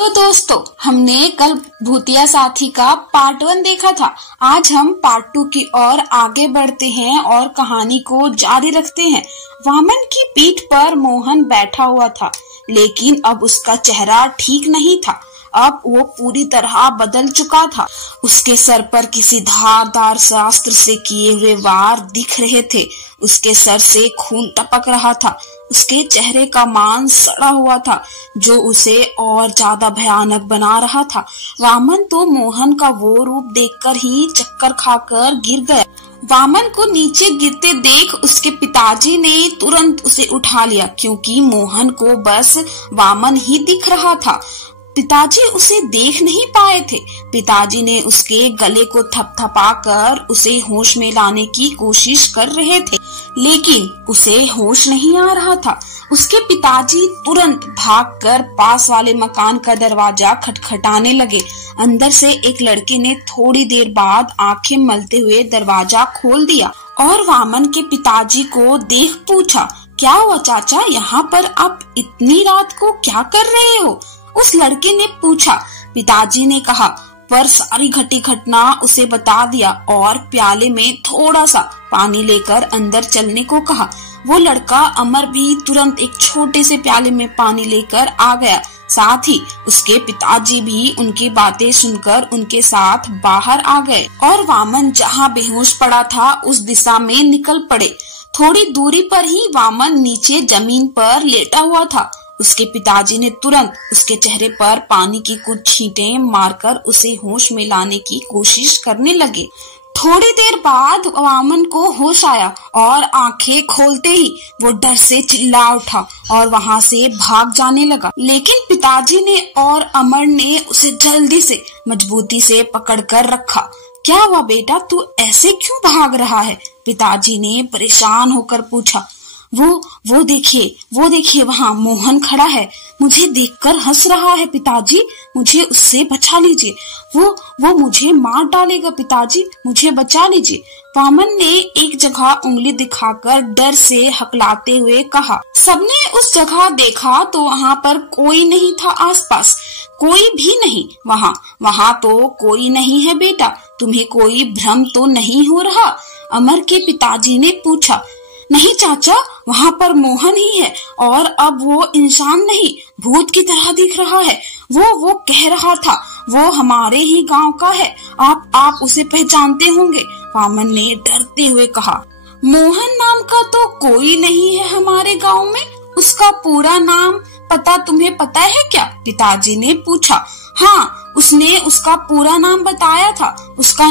तो दोस्तों, हमने कल भूतिया साथी का पार्ट 1 देखा था। आज हम पार्ट 2 की ओर आगे बढ़ते हैं और कहानी को जारी रखते हैं। वामन की पीठ पर मोहन बैठा हुआ था, लेकिन अब उसका चेहरा ठीक नहीं था। अब वो पूरी तरह बदल चुका था। उसके सर पर किसी धारदार शास्त्र से किए हुए वार दिख रहे थे। उसके सर से खून टपक रहा था। उसके चेहरे का मांस सड़ा हुआ था, जो उसे और ज्यादा भयानक बना रहा था। वामन तो मोहन का वो रूप देखकर ही चक्कर खाकर गिर गया। वामन को नीचे गिरते देख उसके पिताजी ने तुरंत उसे उठा लिया, क्योंकि मोहन को बस वामन ही दिख रहा था। पिताजी उसे देख नहीं पाए थे। पिताजी ने उसके गले को थपथपाकर उसे होश में लाने की कोशिश कर रहे थे, लेकिन उसे होश नहीं आ रहा था। उसके पिताजी तुरंत भागकर पास वाले मकान का दरवाजा खटखटाने लगे। अंदर से एक लड़के ने थोड़ी देर बाद आंखें मलते हुए दरवाजा खोल दिया और वामन के पिताजी को देख पूछा, क्या हुआ चाचा, यहाँ पर आप इतनी रात को क्या कर रहे हो? उस लड़के ने पूछा। पिताजी ने कहा, पर सारी घटी घटना उसे बता दिया और प्याले में थोड़ा सा पानी लेकर अंदर चलने को कहा। वो लड़का अमर भी तुरंत एक छोटे से प्याले में पानी लेकर आ गया। साथ ही उसके पिताजी भी उनकी बातें सुनकर उनके साथ बाहर आ गए और वामन जहाँ बेहोश पड़ा था उस दिशा में निकल पड़े। थोड़ी दूरी पर ही वामन नीचे जमीन पर लेटा हुआ था। उसके पिताजी ने तुरंत उसके चेहरे पर पानी की कुछ छींटें मारकर उसे होश में लाने की कोशिश करने लगे। थोड़ी देर बाद वामन को होश आया और आंखें खोलते ही वो डर से चिल्ला उठा और वहां से भाग जाने लगा। लेकिन पिताजी ने और अमर ने उसे जल्दी से मजबूती से पकड़कर रखा। क्या हुआ बेटा, तू ऐसे क्यों भाग रहा है? पिताजी ने परेशान होकर पूछा। वो देखिए वहाँ मोहन खड़ा है। मुझे देखकर हंस रहा है पिताजी, मुझे उससे बचा लीजिए। वो मुझे मार डालेगा पिताजी, मुझे बचा लीजिए। वामन ने एक जगह उंगली दिखाकर डर से हकलाते हुए कहा। सबने उस जगह देखा तो वहाँ पर कोई नहीं था। आसपास कोई भी नहीं। वहाँ तो कोई नहीं है बेटा, तुम्हें कोई भ्रम तो नहीं हो रहा? अमर के पिताजी ने पूछा। नहीं चाचा, वहाँ पर मोहन ही है और अब वो इंसान नहीं, भूत की तरह दिख रहा है। वो कह रहा था वो हमारे ही गांव का है, आप उसे पहचानते होंगे। वामन ने डरते हुए कहा। मोहन नाम का तो कोई नहीं है हमारे गांव में। उसका पूरा नाम पता तुम्हें पता है क्या? पिताजी ने पूछा। हाँ, उसने उसका पूरा नाम बताया था। उसका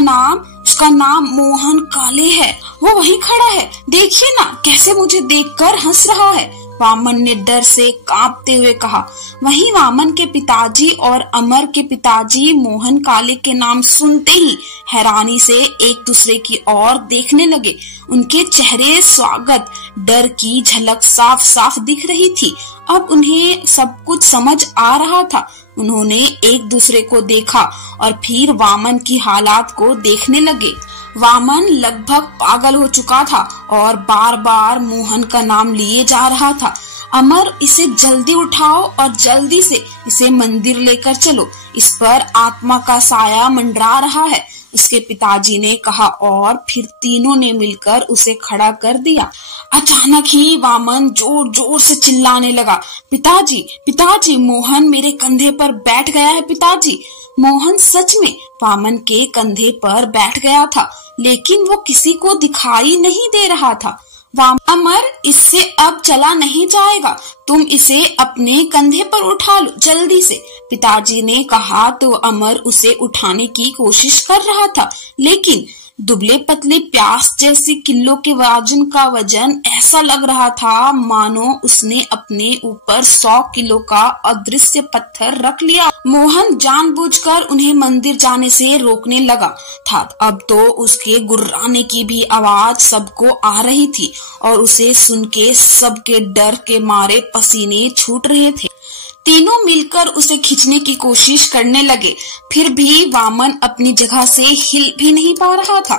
नाम मोहन काले है। वो वहीं खड़ा है, देखिए ना कैसे मुझे देखकर हंस रहा है। वामन ने डर से कांपते हुए कहा। वहीं वामन के पिताजी और अमर के पिताजी मोहन काले के नाम सुनते ही हैरानी से एक दूसरे की ओर देखने लगे। उनके चेहरे स्वागत डर की झलक साफ साफ दिख रही थी। अब उन्हें सब कुछ समझ आ रहा था। उन्होंने एक दूसरे को देखा और फिर वामन की हालात को देखने लगे। वामन लगभग पागल हो चुका था और बार बार मोहन का नाम लिए जा रहा था। अमर, इसे जल्दी उठाओ और जल्दी से इसे मंदिर लेकर चलो, इस पर आत्मा का साया मंडरा रहा है, उसके पिताजी ने कहा और फिर तीनों ने मिलकर उसे खड़ा कर दिया। अचानक ही वामन जोर जोर से चिल्लाने लगा। पिताजी, मोहन मेरे कंधे पर बैठ गया है पिताजी। मोहन सच में वामन के कंधे पर बैठ गया था, लेकिन वो किसी को दिखाई नहीं दे रहा था। अमर, इससे अब चला नहीं जाएगा, तुम इसे अपने कंधे पर उठा लो जल्दी से, पिताजी ने कहा। तो अमर उसे उठाने की कोशिश कर रहा था, लेकिन दुबले पतले प्यास जैसे किलो के वजन का वजन ऐसा लग रहा था मानो उसने अपने ऊपर 100 किलो का अदृश्य पत्थर रख लिया। मोहन जानबूझकर उन्हें मंदिर जाने से रोकने लगा था। अब तो उसके गुर्राने की भी आवाज सबको आ रही थी और उसे सुन के सबके डर के मारे पसीने छूट रहे थे। तीनों मिलकर उसे खींचने की कोशिश करने लगे, फिर भी वामन अपनी जगह से हिल भी नहीं पा रहा था।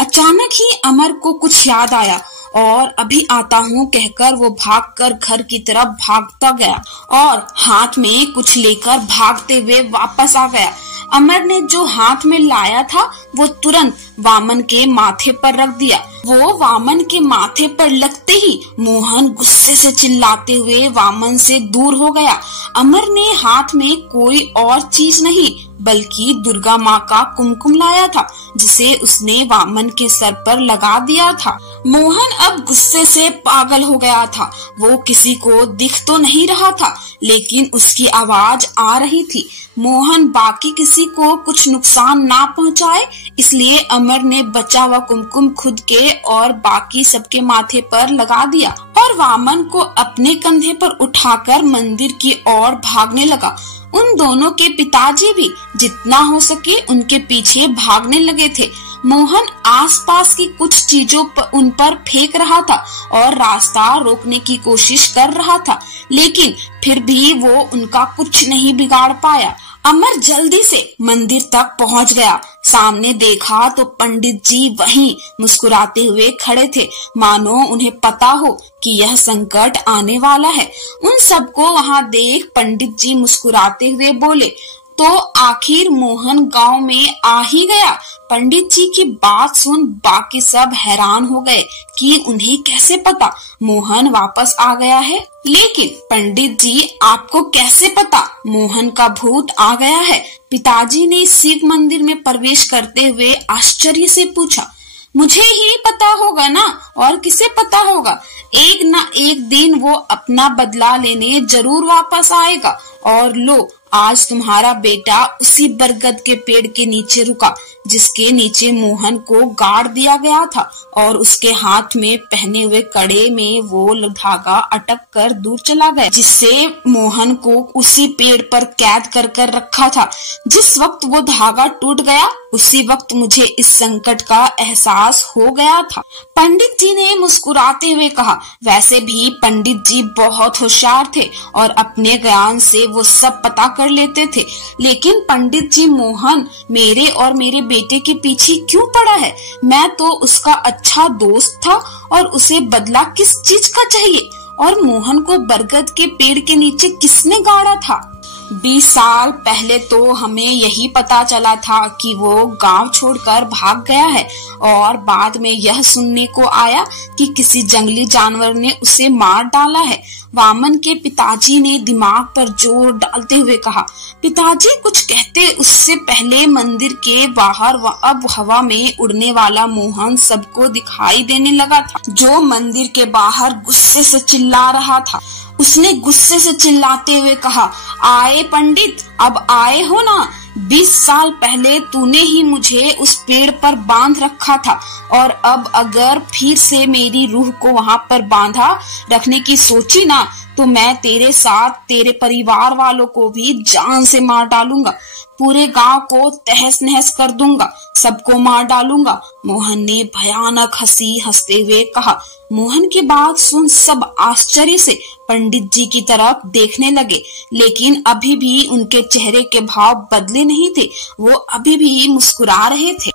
अचानक ही अमर को कुछ याद आया और अभी आता हूँ कहकर वो भागकर घर की तरफ भागता गया और हाथ में कुछ लेकर भागते हुए वापस आ गया। अमर ने जो हाथ में लाया था वो तुरंत वामन के माथे पर रख दिया। वो वामन के माथे पर लगते ही मोहन गुस्से से चिल्लाते हुए वामन से दूर हो गया। अमर ने हाथ में कोई और चीज नहीं बल्कि दुर्गा माँ का कुमकुम लाया था, जिसे उसने वामन के सर पर लगा दिया था। मोहन अब गुस्से से पागल हो गया था। वो किसी को दिख तो नहीं रहा था, लेकिन उसकी आवाज आ रही थी। मोहन बाकी किसी को कुछ नुकसान ना पहुंचाए, इसलिए अमर ने बचा हुआ कुमकुम खुद के और बाकी सबके माथे पर लगा दिया और वामन को अपने कंधे पर उठाकर मंदिर की ओर भागने लगा। उन दोनों के पिताजी भी जितना हो सके उनके पीछे भागने लगे थे। मोहन आसपास की कुछ चीजों पर उन पर फेंक रहा था और रास्ता रोकने की कोशिश कर रहा था, लेकिन फिर भी वो उनका कुछ नहीं बिगाड़ पाया। अमर जल्दी से मंदिर तक पहुंच गया। सामने देखा तो पंडित जी वहीं मुस्कुराते हुए खड़े थे, मानो उन्हें पता हो कि यह संकट आने वाला है। उन सबको वहां देख पंडित जी मुस्कुराते हुए बोले, तो आखिर मोहन गांव में आ ही गया। पंडित जी की बात सुन बाकी सब हैरान हो गए कि उन्हें कैसे पता मोहन वापस आ गया है। लेकिन पंडित जी, आपको कैसे पता मोहन का भूत आ गया है? पिताजी ने शिव मंदिर में प्रवेश करते हुए आश्चर्य से पूछा। मुझे ही पता होगा ना, और किसे पता होगा? एक ना एक दिन वो अपना बदला लेने जरूर वापस आएगा। और लो, आज तुम्हारा बेटा उसी बरगद के पेड़ के नीचे रुका जिसके नीचे मोहन को गाड़ दिया गया था, और उसके हाथ में पहने हुए कड़े में वो धागा अटक कर दूर चला गया, जिससे मोहन को उसी पेड़ पर कैद कर कर रखा था। जिस वक्त वो धागा टूट गया उसी वक्त मुझे इस संकट का एहसास हो गया था। पंडित जी ने मुस्कुराते हुए कहा। वैसे भी पंडित जी बहुत होशियार थे और अपने ज्ञान से वो सब पता कर लेते थे, लेकिन पंडित जी, मोहन मेरे और मेरे बेटे के पीछे क्यों पड़ा है? मैं तो उसका अच्छा दोस्त था और उसे बदला किस चीज का चाहिए? और मोहन को बरगद के पेड़ के नीचे किसने गाड़ा था? 20 साल पहले तो हमें यही पता चला था कि वो गांव छोड़कर भाग गया है, और बाद में यह सुनने को आया कि किसी जंगली जानवर ने उसे मार डाला है। वामन के पिताजी ने दिमाग पर जोर डालते हुए कहा। पिताजी कुछ कहते उससे पहले मंदिर के बाहर अब हवा में उड़ने वाला मोहन सबको दिखाई देने लगा था, जो मंदिर के बाहर गुस्से से चिल्ला रहा था। उसने गुस्से से चिल्लाते हुए कहा, आए पंडित, अब आए हो ना? 20 साल पहले तूने ही मुझे उस पेड़ पर बांध रखा था, और अब अगर फिर से मेरी रूह को वहां पर बांधा रखने की सोची ना, तो मैं तेरे साथ तेरे परिवार वालों को भी जान से मार डालूंगा। पूरे गांव को तहस नहस कर दूंगा, सबको मार डालूंगा। मोहन ने भयानक हंसी हंसते हुए कहा। मोहन की बात सुन सब आश्चर्य से पंडित जी की तरफ देखने लगे, लेकिन अभी भी उनके चेहरे के भाव बदले नहीं थे। वो अभी भी मुस्कुरा रहे थे।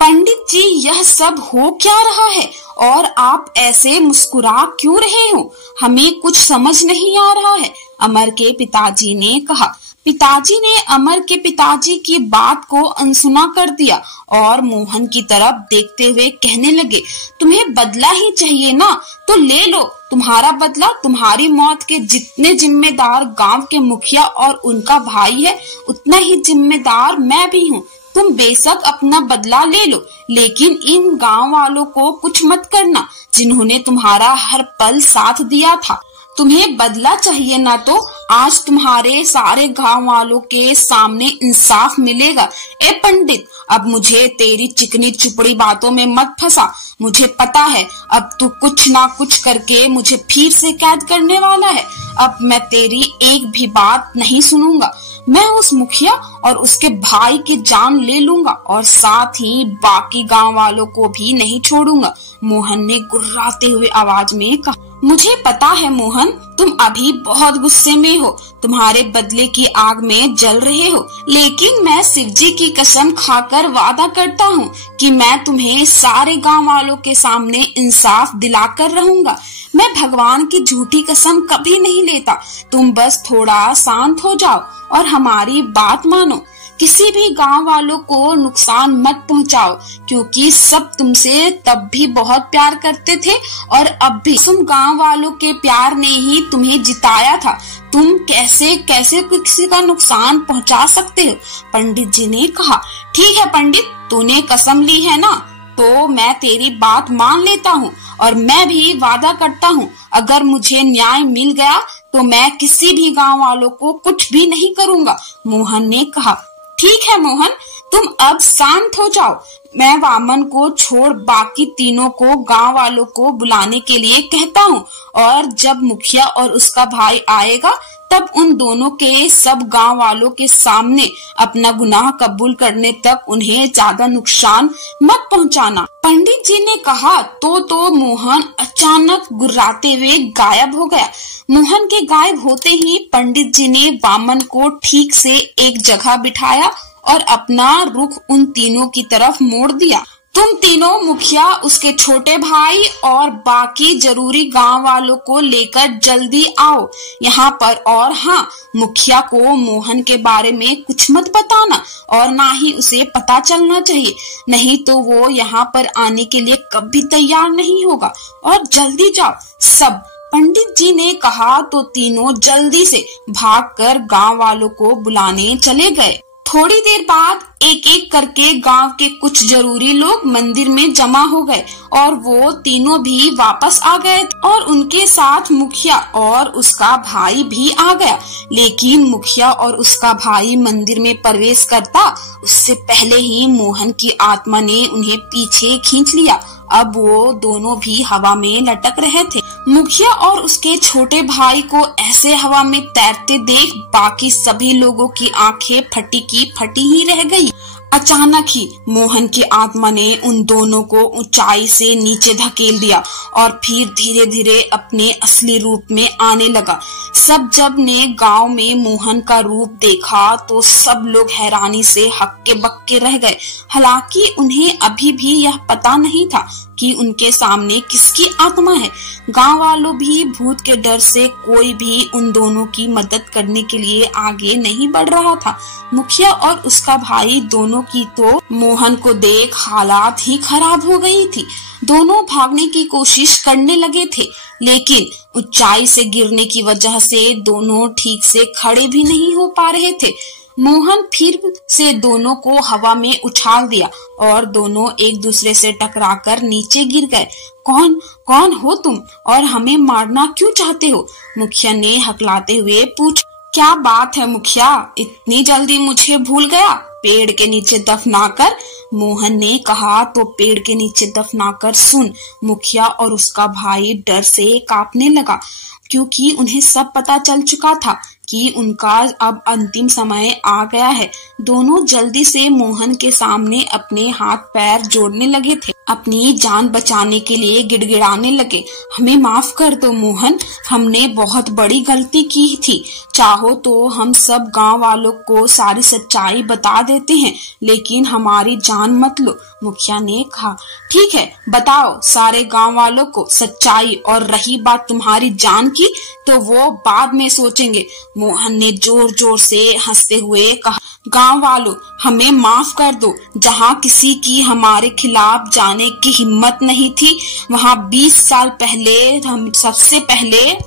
पंडित जी, यह सब हो क्या रहा है और आप ऐसे मुस्कुरा क्यों रहे हो? हमें कुछ समझ नहीं आ रहा है, अमर के पिताजी ने कहा। पिताजी ने अमर के पिताजी की बात को अनसुना कर दिया और मोहन की तरफ देखते हुए कहने लगे, तुम्हें बदला ही चाहिए ना, तो ले लो तुम्हारा बदला। तुम्हारी मौत के जितने जिम्मेदार गांव के मुखिया और उनका भाई है, उतना ही जिम्मेदार मैं भी हूँ। तुम बेशक अपना बदला ले लो, लेकिन इन गांव वालों को कुछ मत करना जिन्होंने तुम्हारा हर पल साथ दिया था। तुम्हें बदला चाहिए ना, तो आज तुम्हारे सारे गांव वालों के सामने इंसाफ मिलेगा। ए पंडित, अब मुझे तेरी चिकनी चुपड़ी बातों में मत फंसा। मुझे पता है अब तू कुछ ना कुछ करके मुझे फिर से कैद करने वाला है। अब मैं तेरी एक भी बात नहीं सुनूंगा। मैं उस मुखिया और उसके भाई की जान ले लूंगा और साथ ही बाकी गांव वालों को भी नहीं छोड़ूंगा। मोहन ने गुर्राते हुए आवाज में कहा। मुझे पता है मोहन, तुम अभी बहुत गुस्से में हो, तुम्हारे बदले की आग में जल रहे हो, लेकिन मैं शिवजी की कसम खाकर वादा करता हूँ कि मैं तुम्हें सारे गांव वालों के सामने इंसाफ दिलाकर रहूंगा। मैं भगवान की झूठी कसम कभी नहीं लेता। तुम बस थोड़ा शांत हो जाओ और हमारी बात मानो। किसी भी गांव वालों को नुकसान मत पहुंचाओ, क्योंकि सब तुमसे तब भी बहुत प्यार करते थे और अब भी। तुम गांव वालों के प्यार ने ही तुम्हें जिताया था। तुम कैसे कैसे किसी का नुकसान पहुंचा सकते हो? पंडित जी ने कहा। ठीक है पंडित, तूने कसम ली है ना, तो मैं तेरी बात मान लेता हूँ और मैं भी वादा करता हूँ अगर मुझे न्याय मिल गया तो मैं किसी भी गांव वालों को कुछ भी नहीं करूँगा। मोहन ने कहा। ठीक है मोहन, तुम अब शांत हो जाओ। मैं वामन को छोड़ बाकी तीनों को गांव वालों को बुलाने के लिए कहता हूँ और जब मुखिया और उसका भाई आएगा तब उन दोनों के सब गांव वालों के सामने अपना गुनाह कबूल करने तक उन्हें ज्यादा नुकसान मत पहुंचाना। पंडित जी ने कहा तो मोहन अचानक गुर्राते हुए गायब हो गया। मोहन के गायब होते ही पंडित जी ने वामन को ठीक से एक जगह बिठाया और अपना रुख उन तीनों की तरफ मोड़ दिया। तुम तीनों, मुखिया, उसके छोटे भाई और बाकी जरूरी गांव वालों को लेकर जल्दी आओ यहाँ पर। और हाँ, मुखिया को मोहन के बारे में कुछ मत बताना और ना ही उसे पता चलना चाहिए, नहीं तो वो यहाँ पर आने के लिए कभी तैयार नहीं होगा। और जल्दी जाओ सब। पंडित जी ने कहा तो तीनों जल्दी से भागकर गांव वालों को बुलाने चले गए। थोड़ी देर बाद एक एक करके गांव के कुछ जरूरी लोग मंदिर में जमा हो गए और वो तीनों भी वापस आ गए और उनके साथ मुखिया और उसका भाई भी आ गया। लेकिन मुखिया और उसका भाई मंदिर में प्रवेश करता उससे पहले ही मोहन की आत्मा ने उन्हें पीछे खींच लिया। अब वो दोनों भी हवा में लटक रहे थे। मुखिया और उसके छोटे भाई को ऐसे हवा में तैरते देख बाकी सभी लोगों की आंखें फटी की फटी ही रह गई। अचानक ही मोहन की आत्मा ने उन दोनों को ऊंचाई से नीचे धकेल दिया और फिर धीरे धीरे अपने असली रूप में आने लगा। सब जब ने गांव में मोहन का रूप देखा तो सब लोग हैरानी से हक्के बक्के रह गए। हालांकि उन्हें अभी भी यह पता नहीं था कि उनके सामने किसकी आत्मा है। गांव वालों भी भूत के डर से कोई भी उन दोनों की मदद करने के लिए आगे नहीं बढ़ रहा था। मुखिया और उसका भाई दोनों की तो मोहन को देख हालात ही खराब हो गई थी। दोनों भागने की कोशिश करने लगे थे, लेकिन ऊंचाई से गिरने की वजह से दोनों ठीक से खड़े भी नहीं हो पा रहे थे। मोहन फिर से दोनों को हवा में उछाल दिया और दोनों एक दूसरे से टकराकर नीचे गिर गए। कौन हो तुम और हमें मारना क्यों चाहते हो? मुखिया ने हकलाते हुए पूछा। क्या बात है मुखिया, इतनी जल्दी मुझे भूल गया? पेड़ के नीचे दफनाकर, मोहन ने कहा। तो पेड़ के नीचे दफनाकर सुन। मुखिया और उसका भाई डर से कांपने लगा, क्योंकि उन्हें सब पता चल चुका था कि उनका अब अंतिम समय आ गया है। दोनों जल्दी से मोहन के सामने अपने हाथ पैर जोड़ने लगे थे, अपनी जान बचाने के लिए गिड़गिड़ाने लगे। हमें माफ कर दो मोहन, हमने बहुत बड़ी गलती की थी। चाहो तो हम सब गांव वालों को सारी सच्चाई बता देते हैं, लेकिन हमारी जान मत लो। मुखिया ने कहा। ठीक है, बताओ सारे गांव वालों को सच्चाई, और रही बात तुम्हारी जान की तो वो बाद में सोचेंगे। मोहन ने जोर जोर से हंसते हुए कहा। गांव वालों, हमें माफ कर दो। जहां किसी की हमारे खिलाफ जाने की हिम्मत नहीं थी, वहां 20 साल पहले हम सबसे पहले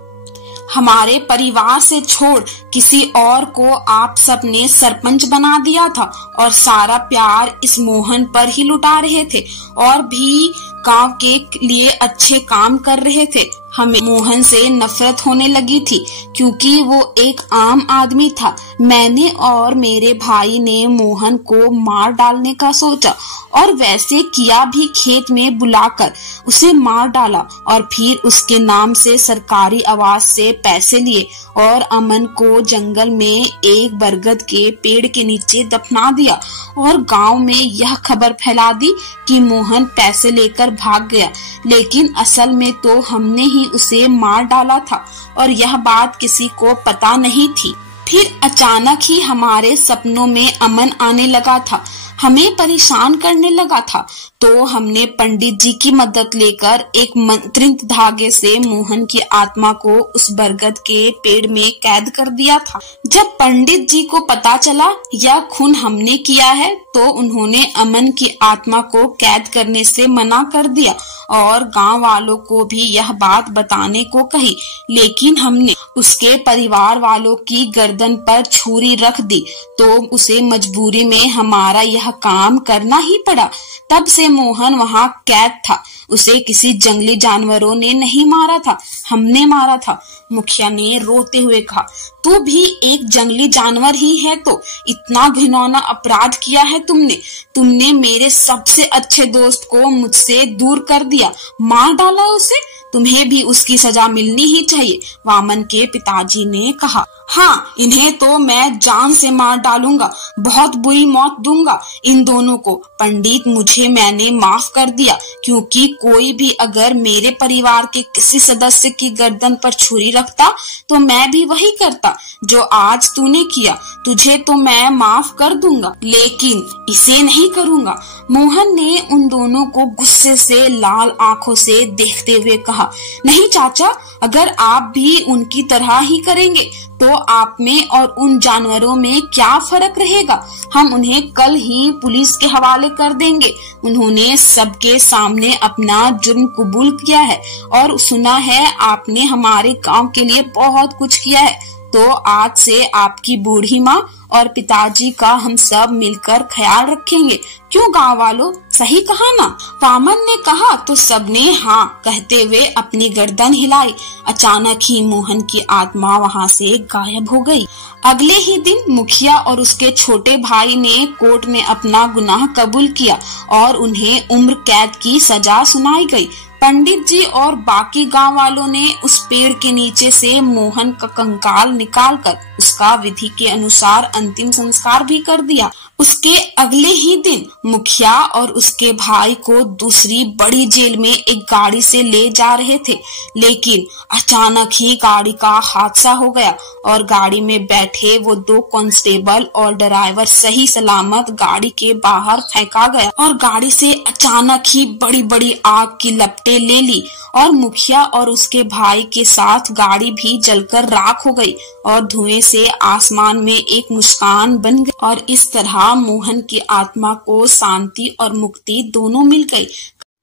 हमारे परिवार से छोड़ किसी और को आप सब ने सरपंच बना दिया था और सारा प्यार इस मोहन पर ही लुटा रहे थे और भी गांव के लिए अच्छे काम कर रहे थे। हमें मोहन से नफरत होने लगी थी क्योंकि वो एक आम आदमी था। मैंने और मेरे भाई ने मोहन को मार डालने का सोचा और वैसे किया भी। खेत में बुलाकर उसे मार डाला और फिर उसके नाम से सरकारी आवाज से पैसे लिए और अमन को जंगल में एक बरगद के पेड़ के नीचे दफना दिया और गांव में यह खबर फैला दी कि मोहन पैसे लेकर भाग गया। लेकिन असल में तो हमने ही ही उसे मार डाला था और यह बात किसी को पता नहीं थी। फिर अचानक ही हमारे सपनों में अमन आने लगा था, हमें परेशान करने लगा था। तो हमने पंडित जी की मदद लेकर एक मंत्रित धागे से मोहन की आत्मा को उस बरगद के पेड़ में कैद कर दिया था। जब पंडित जी को पता चला यह खून हमने किया है तो उन्होंने अमन की आत्मा को कैद करने से मना कर दिया और गांव वालों को भी यह बात बताने को कही, लेकिन हमने उसके परिवार वालों की गर्दन पर छुरी रख दी तो उसे मजबूरी में हमारा यह काम करना ही पड़ा। तब से मोहन वहाँ कैद था। उसे किसी जंगली जानवरों ने नहीं मारा था, हमने मारा था। मुखिया ने रोते हुए कहा, तू भी एक जंगली जानवर ही है तो इतना घिनौना अपराध किया है तुमने मेरे सबसे अच्छे दोस्त को मुझसे दूर कर दिया, मार डाला उसे। तुम्हें भी उसकी सजा मिलनी ही चाहिए, वामन के पिताजी ने कहा। हाँ, इन्हें तो मैं जान से मार डालूंगा, बहुत बुरी मौत दूंगा इन दोनों को। पंडित मैंने माफ कर दिया, क्योंकि कोई भी अगर मेरे परिवार के किसी सदस्य की गर्दन पर छुरी रखता तो मैं भी वही करता जो आज तूने किया। तुझे तो मैं माफ कर दूंगा, लेकिन इसे नहीं करूंगा। मोहन ने उन दोनों को गुस्से से लाल आंखों से देखते हुए कहा, नहीं चाचा, अगर आप भी उनकी तरह ही करेंगे तो आप में और उन जानवरों में क्या फर्क रहेगा। हम उन्हें कल ही पुलिस के हवाले कर देंगे। उन्होंने सबके सामने अपना जुर्म कबूल किया है और सुना है आपने हमारे गांव के लिए बहुत कुछ किया है, तो आज से आपकी बूढ़ी माँ और पिताजी का हम सब मिलकर ख्याल रखेंगे। क्यों गांव वालों, सही कहा ना? वामन ने कहा तो सबने हाँ कहते हुए अपनी गर्दन हिलाई। अचानक ही मोहन की आत्मा वहाँ से गायब हो गई। अगले ही दिन मुखिया और उसके छोटे भाई ने कोर्ट में अपना गुनाह कबूल किया और उन्हें उम्र कैद की सजा सुनाई गई। पंडित जी और बाकी गांव वालों ने उस पेड़ के नीचे से मोहन का कंकाल निकालकर उसका विधि के अनुसार अंतिम संस्कार भी कर दिया। उसके अगले ही दिन मुखिया और उसके भाई को दूसरी बड़ी जेल में एक गाड़ी से ले जा रहे थे, लेकिन अचानक ही गाड़ी का हादसा हो गया और गाड़ी में बैठे वो 2 कांस्टेबल और ड्राइवर सही सलामत गाड़ी के बाहर फेंका गया और गाड़ी से अचानक ही बड़ी बड़ी आग की लपटें ले ली और मुखिया और उसके भाई के साथ गाड़ी भी जलकर राख हो गई और धुएं से आसमान में एक मुस्कान बन गई और इस तरह मोहन की आत्मा को शांति और मुक्ति दोनों मिल गई।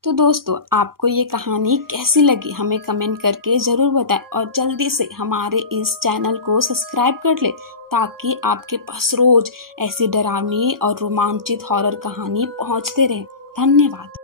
तो दोस्तों, आपको ये कहानी कैसी लगी हमें कमेंट करके जरूर बताएं और जल्दी से हमारे इस चैनल को सब्सक्राइब कर ले ताकि आपके पास रोज ऐसी डरावनी और रोमांचित हॉरर कहानी पहुंचते रहे। धन्यवाद।